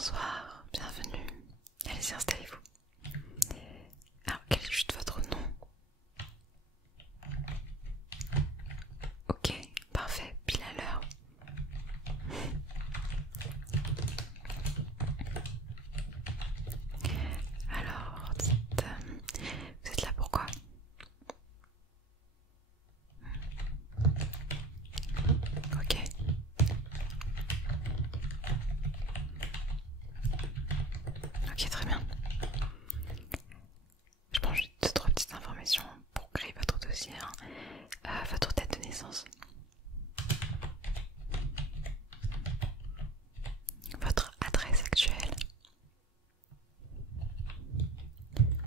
Bonsoir, bienvenue. Allez-y, installez-vous. Alors, quel est juste votre nom? Ok, parfait, pile à l'heure. Alors, dites, vous êtes là pourquoi? Ok. Ok, très bien. Je prends juste 2-3 petites informations pour créer votre dossier. Votre date de naissance. Votre adresse actuelle.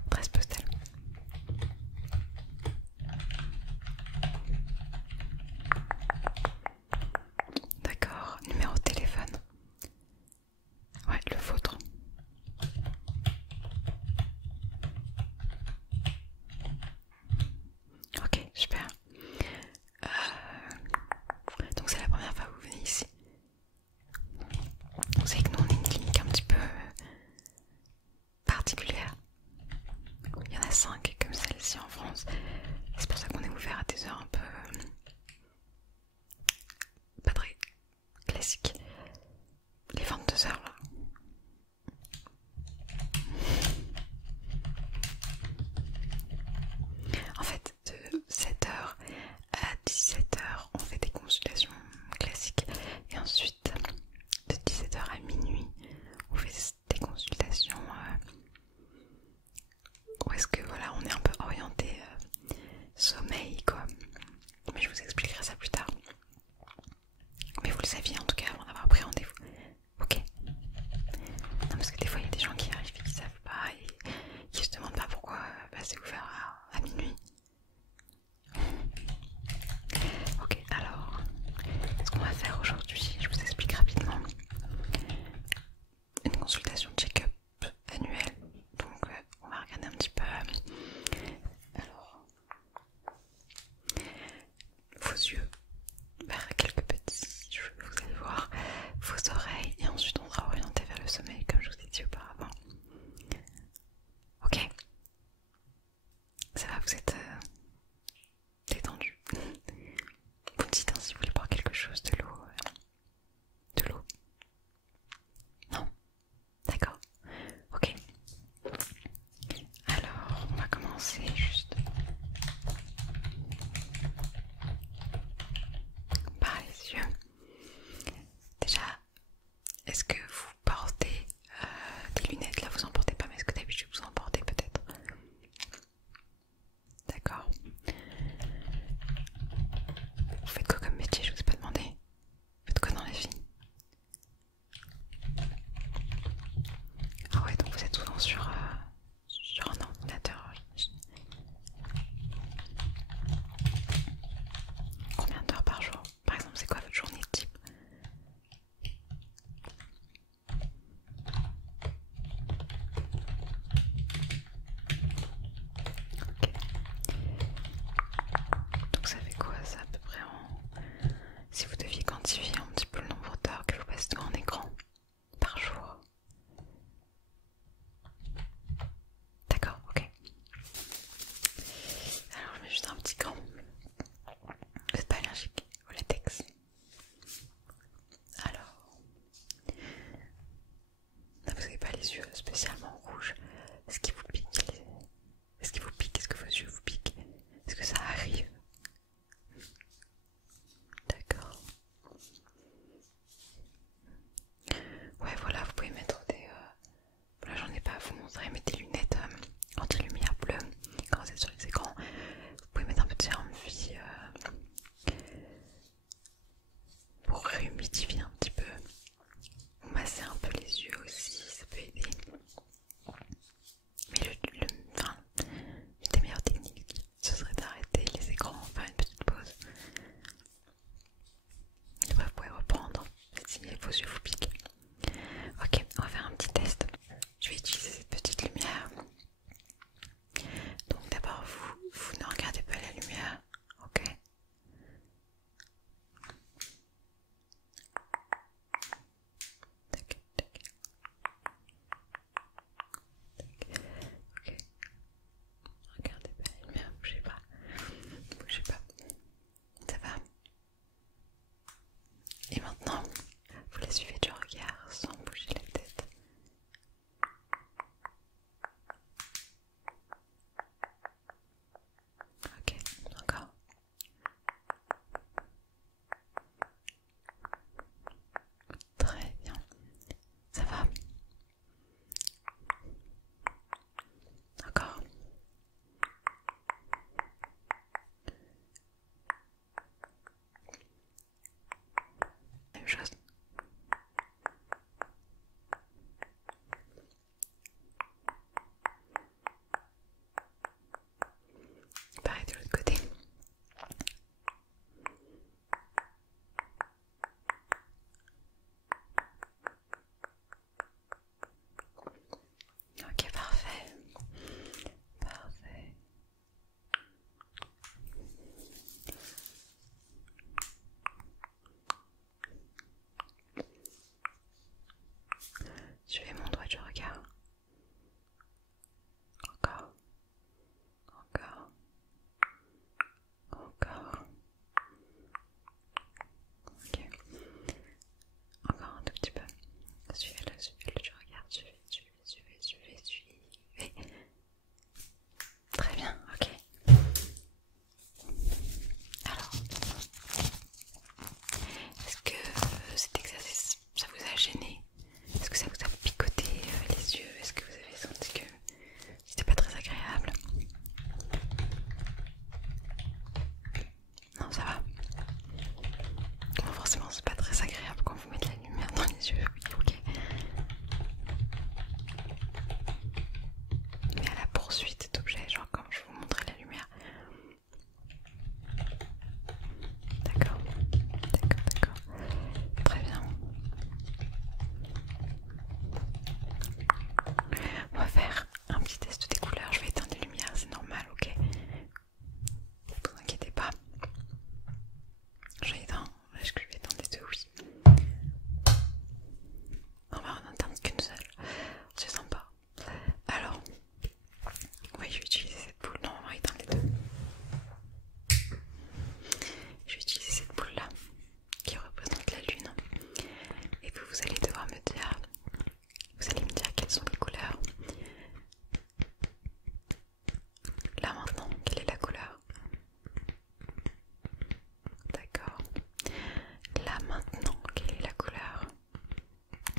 Adresse postale. D'accord. Numéro de téléphone. Ouais, le vôtre. Ok, super. Donc c'est la première fois que vous venez ici. Vous savez que nous on est une clinique un petit peu particulière. Il y en a 5 comme celle-ci en France. C'est pour ça qu'on est ouvert à des heures un peu pas très classiques. Les 22 heures là. En fait, de 7h à 17h, on fait des consultations classiques. Et ensuite, de 17h à minuit, on fait des consultations où est-ce que voilà, on est un peu orienté sommeil quoi. Mais je vous expliquerai ça plus tard. Mais vous le saviez en tout cas avant d'avoir pris rendez-vous. Ok. Non, parce que des fois il y a des gens qui arrivent et qui savent pas et qui se demandent pas pourquoi c'est ouvert à minuit. Ok, alors ce qu'on va faire aujourd'hui, je vous explique rapidement. Une consultation check-up annuelle. Donc on va regarder un petit peu. Alors, vos yeux, vers quelques petits cheveux, vous allez voir, vos oreilles, et ensuite on sera orienté vers le sommeil comme je vous ai dit auparavant. Ok, ça va, vous êtes détendu. Vous me dites si vous voulez boire quelque chose, de l'eau. De l'eau. Non? D'accord. Ok. Alors, on va commencer juste par les yeux. Déjà, est-ce que vous portez des lunettes? Là, vous en portez pas, mais est-ce que d'habitude vous en portez peut-être? D'accord. Vous faites quoi comme métier? Je vous ai pas demandé. Vous faites quoi dans la vie? Ah ouais, donc vous êtes souvent sur un ordinateur. Combien d'heures par jour? Par exemple, c'est quoi votre journée type? Ok. Donc ça fait quoi ça à peu près si vous deviez quantifier un petit peu le nombre d'heures que vous passez devant un écran par jour? D'accord, ok. Alors je mets juste un petit gant. Vous n'êtes pas allergique au latex? Alors, vous n'avez pas les yeux spécialement rouges. Est-ce qu'ils vous piquent? Est-ce qu'ils vous piquent? Est-ce que vos yeux vous piquent? Est-ce que ça arrive? D'accord. Ouais, voilà, vous pouvez mettre des... Là, j'en ai pas à vous montrer, mais des lunettes anti-lumière bleue quand vous êtes sur les écrans. Vous pouvez mettre un peu de sérum vie pour réhumidifier un petit peu. Vous massez un peu les yeux aussi, ça peut aider. Suivez mon doigt du regard. Encore. Encore. Encore. Ok. Encore un tout petit peu. Suivez-le du regard. Suivez. Très bien, ok. Alors, est-ce que cet exercice, ça vous a gêné? Est-ce que ça vous a picoté les yeux? Est-ce que vous avez senti que c'était pas très agréable? Non, ça va. Bon, forcément, c'est pas très agréable quand vous mettez la lumière dans les yeux. Ok. Mais à la poursuite d'objets, genre quand je vous montrer la lumière. D'accord. Très bien. On va faire un petit test des couleurs. Je vais éteindre les lumières, c'est normal, ok? Ne vous inquiétez pas. Est-ce que je vais éteindre les deux? Oui. On va en éteindre qu'une seule. C'est sympa. Alors, oui, je vais utiliser cette boule. Non, on va éteindre les deux. Je vais utiliser cette boule là qui représente la lune. Et vous allez devoir me dire, vous allez me dire quelles sont les couleurs. Là maintenant, quelle est la couleur? D'accord. Là maintenant, quelle est la couleur?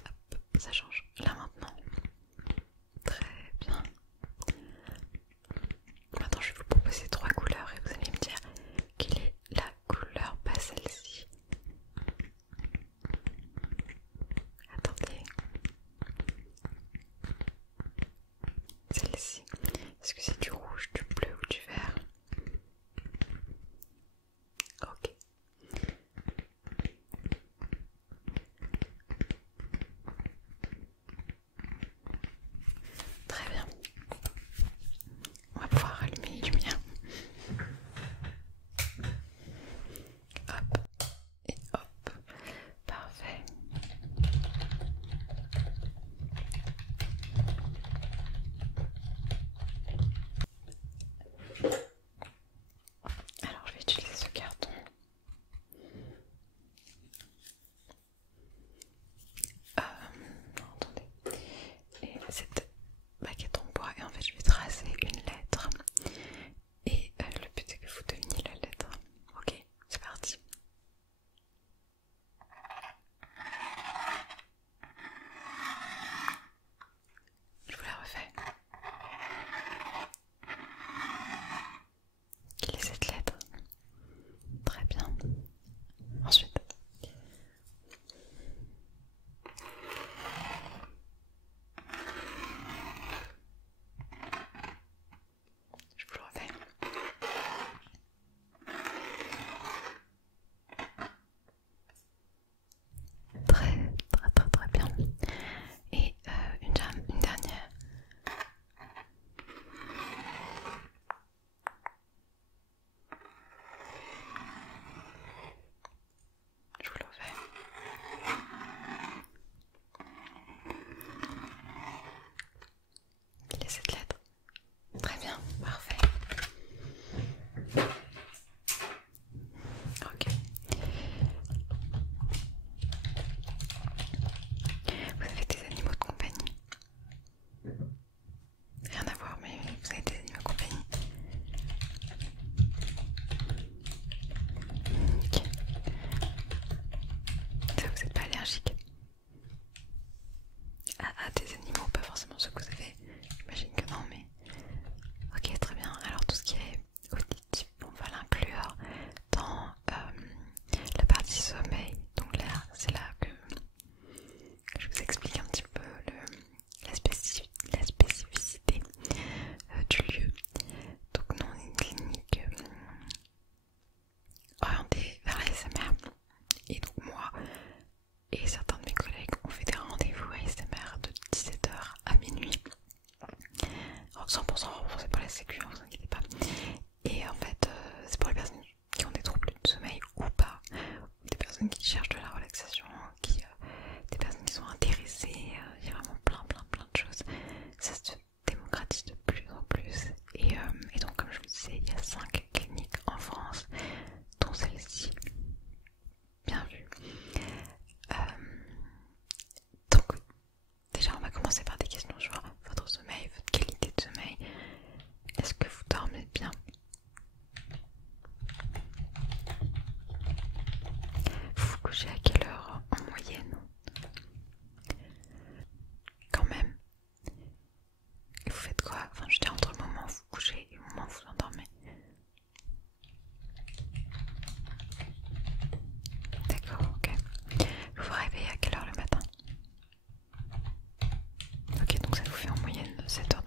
Hop, ça change. Là maintenant. Très bien. Maintenant, je vais vous proposer 3 couleurs et vous allez me dire quelle est la couleur, pas celle-ci. Attendez. Celle-ci. Est-ce que c'est du rouge, du bleu ou du vert? Ok. Très bien. On va pouvoir allumer les lumières. Hop. Et hop. Parfait. Alors je vais utiliser ce carton. Attendez. Et cette baguette en bois, et en fait je vais tracer une lettre. Et le but c'est que vous deviniez la lettre. Ok, c'est parti. Je vous la refais. Quelle est cette lettre? Très bien. Ensuite. Je vous le refais. Très bien. Et une dernière. Je vous le refais. Quelle est cette lettre? Très bien, parfait. Ok. Vous avez des animaux de compagnie? Rien à voir, mais vous avez des animaux de compagnie. Ok. Ça, vous n'êtes pas allergique à des animaux, pas forcément ceux que vous avez. J'imagine que non, mais... Ok, très bien. Alors tout ce qui est auditif, on va l'inclure dans la partie sommeil. Donc là, c'est là que je vous explique un petit peu la spécificité du lieu. Donc nous, on est une clinique orientée vers la SMR. Et donc moi et certains de mes collègues ont fait des rendez-vous à SMR de 17h à minuit. Alors 100% remboursé par la sécu, ne vous inquiétez pas. Et en fait, c'est pour les personnes qui ont des troubles de sommeil ou pas, des personnes qui cherchent de la relaxation, des personnes qui sont intéressées. Il y a vraiment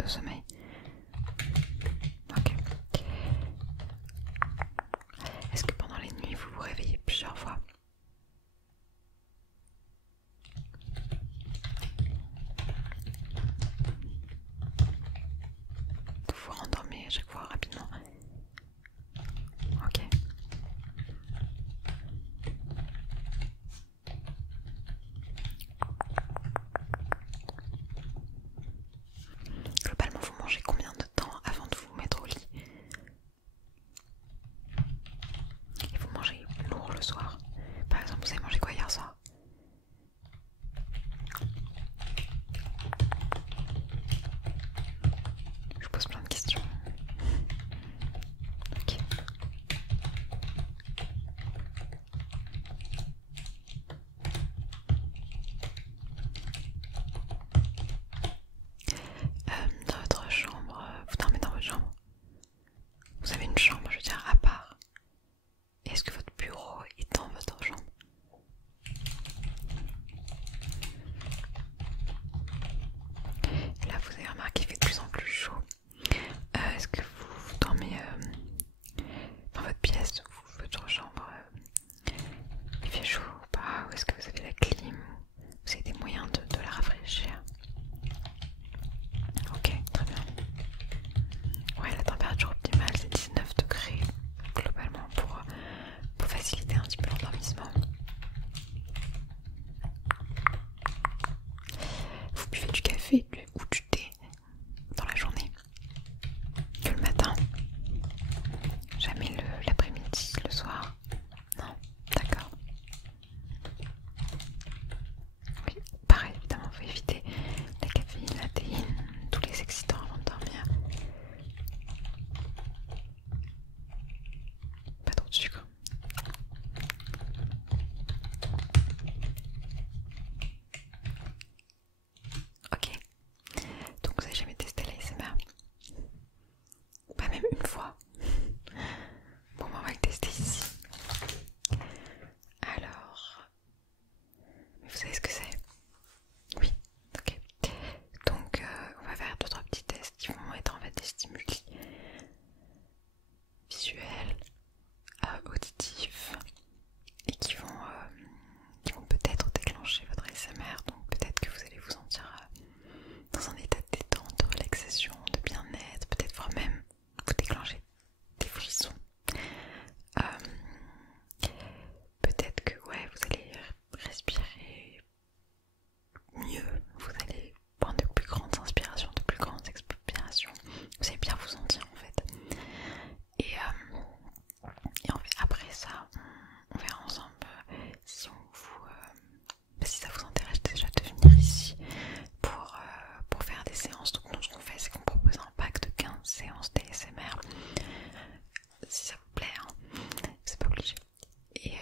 sommeil. Ok. Est-ce que pendant les nuits vous vous réveillez plusieurs fois? Vous vous rendormez à chaque fois rapidement? Ok. Globalement, vous mangez combien de temps avant de vous mettre au lit? Et vous mangez lourd le soir? Par exemple, vous avez mangé quoi hier soir? Je vous pose plein de questions. Ok. Dans votre chambre, vous dormez dans votre chambre? Vous avez une chambre, je veux dire, à part? Et est-ce que votre bureau est dans votre chambre? Là, vous avez remarqué qu'il fait de plus en plus chaud. Est-ce que vous dormez dans votre pièce ou votre chambre? Il fait chaud ou pas? Ou est-ce que vous avez la clim? Vous avez des moyens de la rafraîchir? Ok, très bien. Ouais, la température optimale c'est 19 degrés globalement pour faciliter un petit peu l'endormissement. Vous buvez du café ou du thé dans la journée? Que le matin? Jamais l'après-midi, le soir? Non? D'accord. Oui, pareil, évidemment, faut éviter la caféine, la théine, tous les excitants avant de dormir. Pas trop de sucre. Ok, donc vous avez jamais testé l'ASMR? Pas même une fois? Bon, on va le tester ici. Alors, mais vous savez ce que c'est? Oui, ok. Donc, on va faire d'autres petits tests qui vont être en fait des stimuli visuels, auditifs, et qui vont peut-être déclencher votre ASMR. Donc, peut-être que vous allez vous sentir dans un état de détente, de relaxation, de bien-être, peut-être voire même vous déclencher des frissons. Peut-être que ouais, vous allez respirer mieux, vous allez prendre de plus grandes inspirations, de plus grandes expirations. Vous allez bien vous sentir en fait. Et en fait, après ça, on verra ensemble si ça vous intéresse déjà de venir ici pour faire des séances. Donc nous, ce qu'on fait, c'est qu'on propose un pack de 15 séances d'ASMR. Si ça vous plaît, hein, c'est pas obligé. Et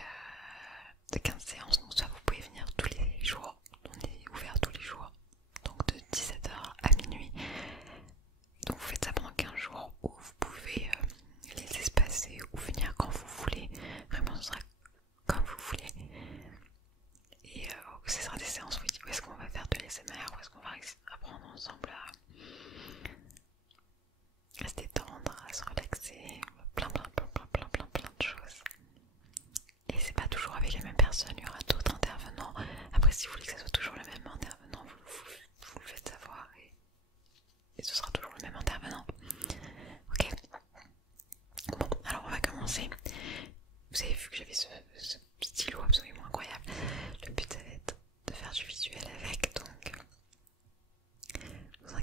de 15 séances, donc ça vous pouvez venir tous les jours. On est ouvert tous les jours, donc de 17h à minuit. Donc vous faites ça pendant 15 jours où vous pouvez les espacer ou venir quand vous voulez. Vraiment, ce sera comme vous voulez. Et ce sera des séances où est-ce qu'on va faire de l'ASMR, où est-ce qu'on va apprendre ensemble à se détendre, à se relaxer, plein de choses. Et c'est pas toujours avec les mêmes personnes, il y aura d'autres intervenants. Après, si vous voulez que ça soit toujours le même intervenant, vous le faites savoir et ce sera toujours le même intervenant. Ok. Bon, alors on va commencer. Vous avez vu que j'avais ce stylo absolument incroyable. Le but ça va être de faire du visuel avec, donc vous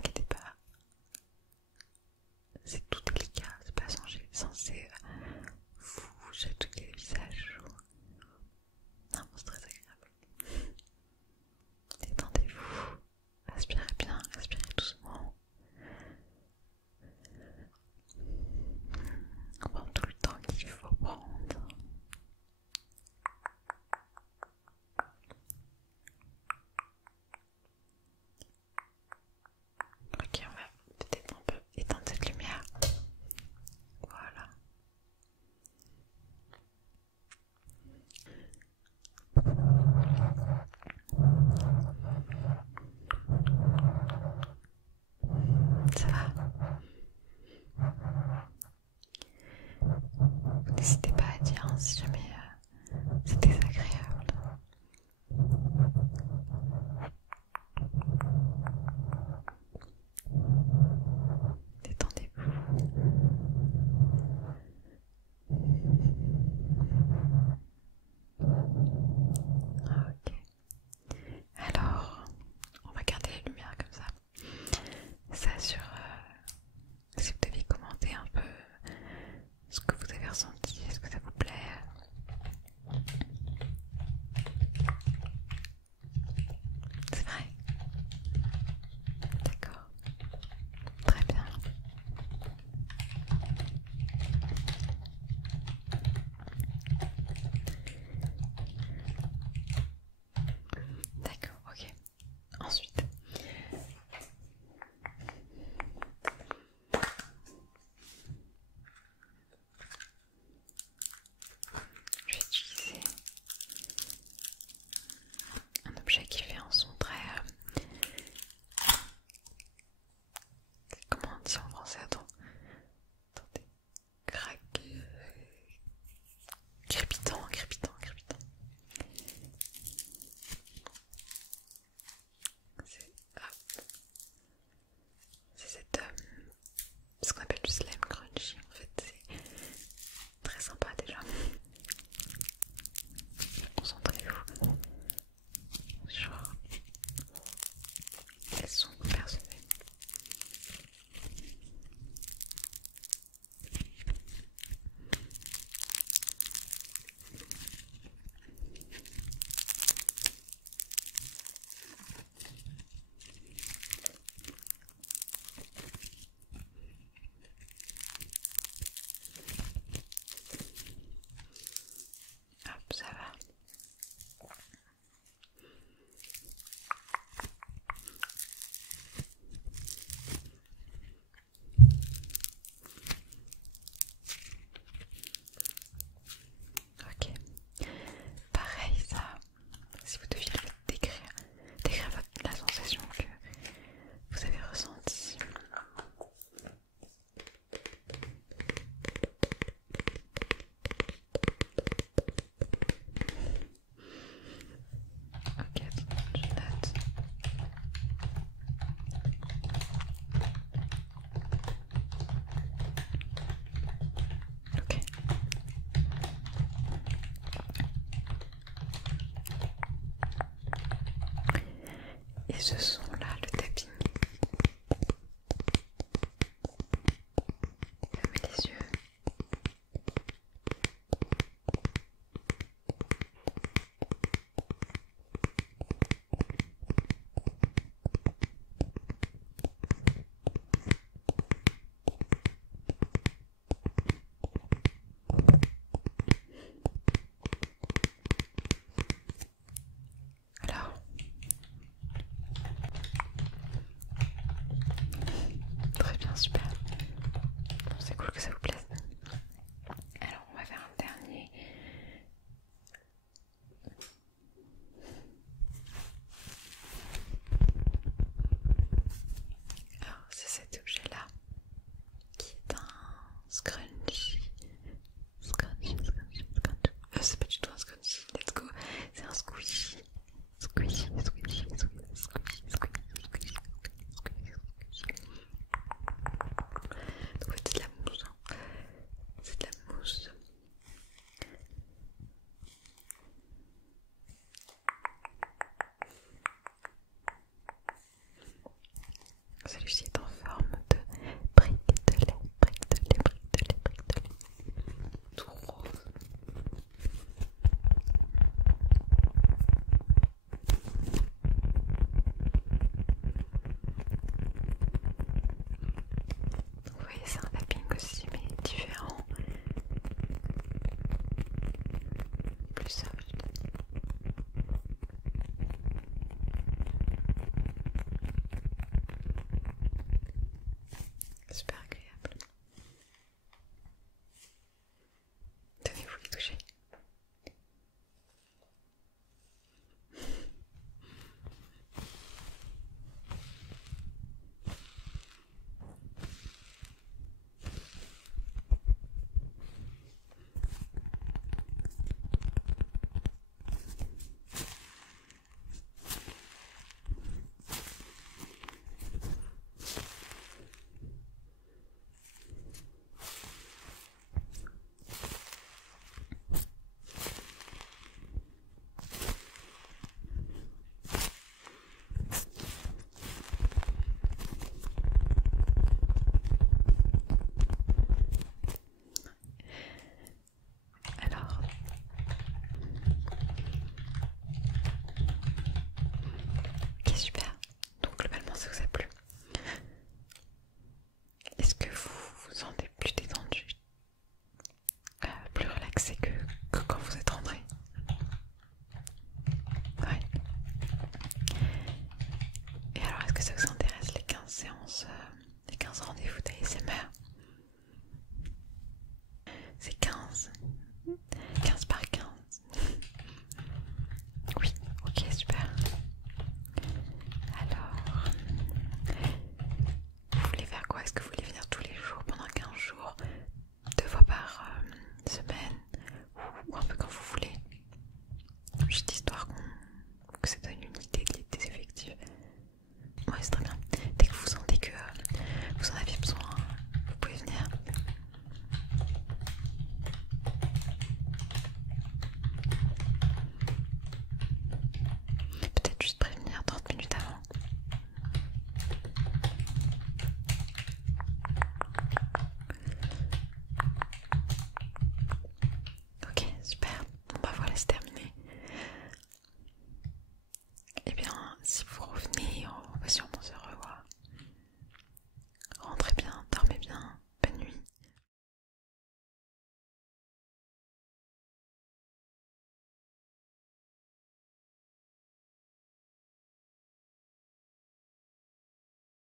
ce son là, le tapping. Fermez les yeux. Alors, très bien, super. Bon, c'est cool que ça vous plaise. Alors, on va faire un dernier. Alors, c'est cet objet-là qui est un scrunchie. Scrunchie. C'est pas du tout un scrunchie, let's go. C'est un squishy. Squishy. Donc, en fait, c'est de la mousse. Hein. C'est de la mousse. Celui-ci est en forme de brique de lait, tout rose. Donc vous voyez, c'est un tapping aussi, mais différent, plus soft. Super agréable. Tenez-vous les toucher. Alors, ok, super. Donc globalement ça vous a plu. Est-ce que vous vous sentez plus détendu, plus relaxé que quand vous êtes rentré? Ouais. Et alors est-ce que ça vous intéresse les 15 séances, les 15 rendez-vous d'ASMR? C'est 15 par 15. Oui, ok, super. Alors, vous voulez faire quoi? Est-ce que vous voulez venir tous les jours pendant 15 jours, 2 fois par semaine, ou un peu quand vous voulez? Juste histoire que ça donne une idée des effectifs. Ouais, c'est très bien.